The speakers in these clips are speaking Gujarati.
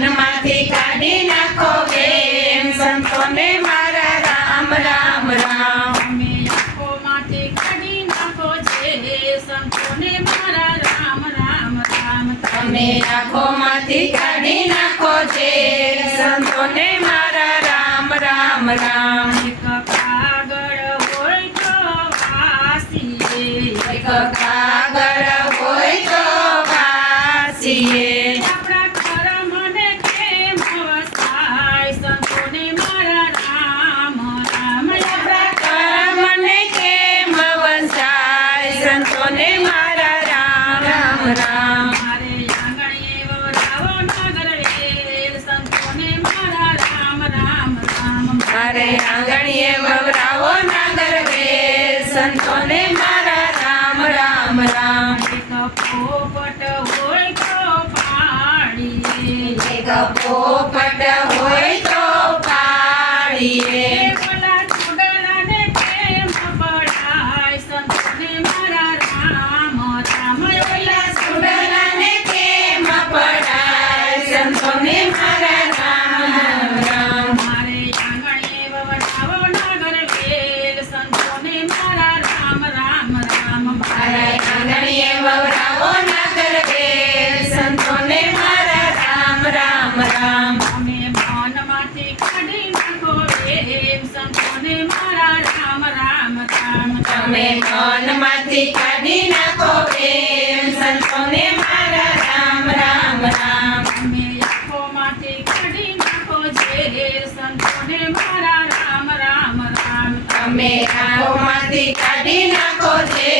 મનમાંથી કાઢી નાખો વેમ સંતોને મારા રામ રામ રામ તમે આંખોમાંથી કાઢી નાખો જે સંતોને મારા રામ રામ રામ તમે આંખોમાંથી કાઢી નાખો જે સંતોને મારા રામ રામ રામ એક કાગળ હોય તો વાસીએ એક કાગળ હોય તો વાસીએ આપણા કર્મને કેમ વસાય સંતોને મારા રામ રામ આપણા કર્મને કેમ વસાય સંતોને મારા રામ રામ રામ મારે આંગણીએ વવરાવો નગર વેલ સંતોને મારા રામ રામ રામ મારે આંગણીએ વવરાવો નાગર વેલ સંતોને મારા રામ રામ રામ એક પોપટ હોય તો પાડીએ એક પોપટ હોય તો પાડીએ બોલા છોડલાને કેમ પડાય સંતોને મારા રામ રામ ઓલા સુડલાને કેમ પડાય સંતોને મારા રામ રામ મારે આંગણીએ વવડાવો નગર વેલ સંતોને મારા રામ રામ રામ મારે આંગણીએ વવરાવો નાગર વેલ સંતોને મારા રામ રામ રામ અમે મનમાંથી કાઢી નાખો વેમ સંતોને મારા રામ રામ રામ તમે મનમાંથી કાઢી નાખો વેમ સંતોને મારા રામ રામ રામ અમે આંખોમાંથી કાઢી નાખો જે સંતોને મારા રામ રામ રામ તમે આંખોમાંથી કાઢી નાખો જે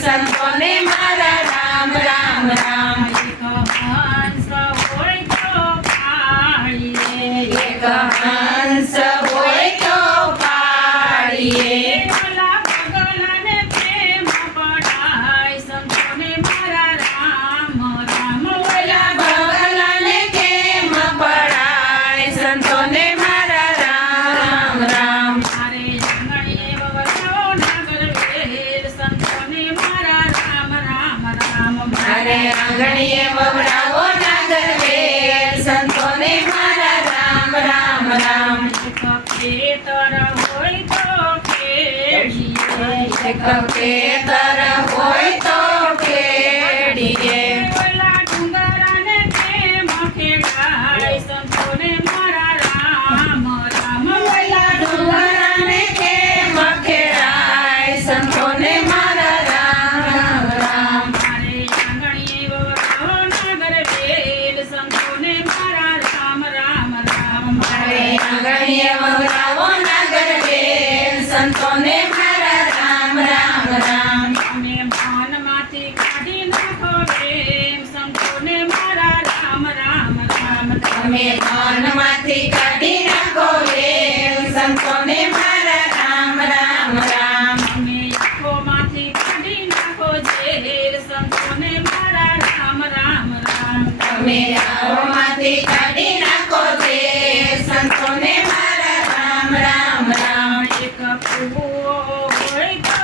સંતોને મારા રામ રામ રામ એક હંસ હોય તો પાળીએ એક હંસ હોય તો પાડીએ ઓલા પગલાને કેમ પડાય સંતોને મારા રામ રામ ઓલા બગલાને કેમ પડાય સંતોને મારા રામ રામ મારે આંગણીએ વવરાવો નાગર વેલ સંતોને મારા રામ રામ રામ મારે આંગણીએ વવરાવો નાગર વેલ સંતોને મારા રામ રામ રામ એક ખેતર હોય તો ખેડીએ એક ખેતર હોય તો ખેડીએ ઓલા ડુંગરાને કેમ ખેડાય સંતોને મારા રામ રામ ઓલા ડુંગરાને કેમ ખેડાય સંતોને મારા રામ રામ મારે આંગણીએ વવરાવો નાગર વેલ સંતોને મારા રામ રામ રામ મારે આંગણીએ વવરાવો નાગર વેલ સંતોને મારા રામ રામ રામ અમે મનમાંથી કાઢી નાખો વેમ સંતોને મારા રામ રામ રામ તમે મનમાંથી કાઢી નાખો વેલ સંતોને મારા રામ રામ રામ અમે આંખોમાંથી કાઢી નાખો ઝેર સંતોને મારા રામ રામ રામ તમે આંખોમાંથી કાઢી નાખો વેલ સંતોને મારા રામ રામ રામ એક કૂવો હોય તો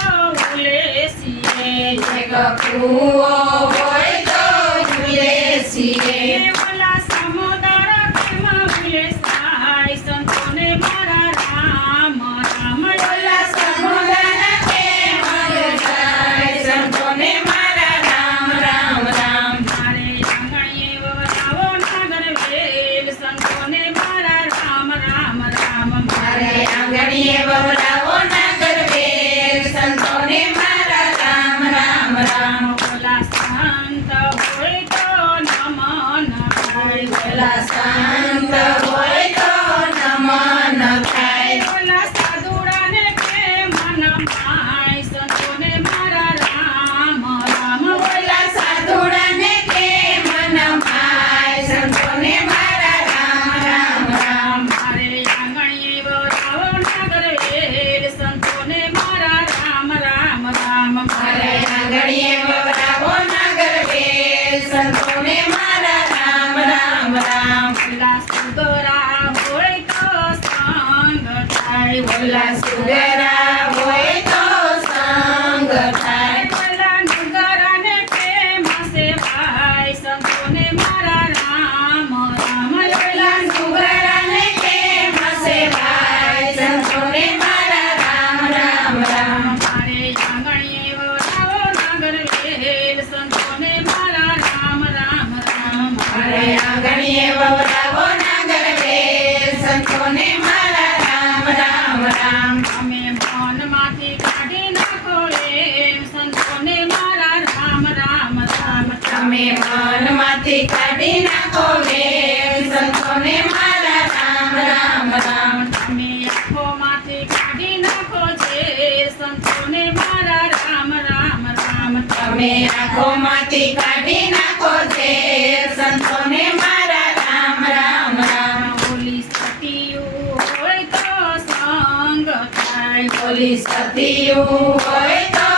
ઉલેસીએ એક કૂવો હોય તો ઝૂલે છીએ ઓલા સમુદ્ર કેમ ઉલેસાય સંતોને મારા રામ રામ ઓલા સમુદ્રના કેમ જાય સંતોને મારા રામ રામ રામ મારે આંગણીએ વવરાવો નાગર વેલ સંતોને મારા રામ રામ રામ મારે આંગણીએ વવરાવો નાગર વેલ સંતોને મારા રામ રામ રામ ઓલા સંત હોય તો નમન થાય ઓલા સંત હોય તો નમન થાય ઓલા સાધુડાને કેમ નમાય સંતોને મારા રામ રામ ઓલા સાધુડાને કેમ નમાય સંતોને મારા રામ રામ રામ મારે આંગણીએ વવરાવો નાગર વેલ સંતોને મારા રામ રામ રામ મારે આંગણીએ વવરાવો નાગર વેલ સંતોને મારા રામ રામ રામ ઓલા સુગરા હોય તો સંગ થાય ઓલા સુગરા હોય તો સંગ થાય ઓલા ડુંગરાને કેમ સેવાય સંતોને મારા રામ રામ તમે મનમાંથી કાઢી નાખો વેમ સંતોને મારા રામ રામ રામ તમે આંખોમાંથી કાઢી નાખો છે સંતોને મારા રામ રામ રામ તમે આંખોમાંથી કાઢી નાખો છે સંતોને મારા રામ રામ રામ ઓલી સતિયું હોય તો સંગ થાય બોલી સતિયું હોય તો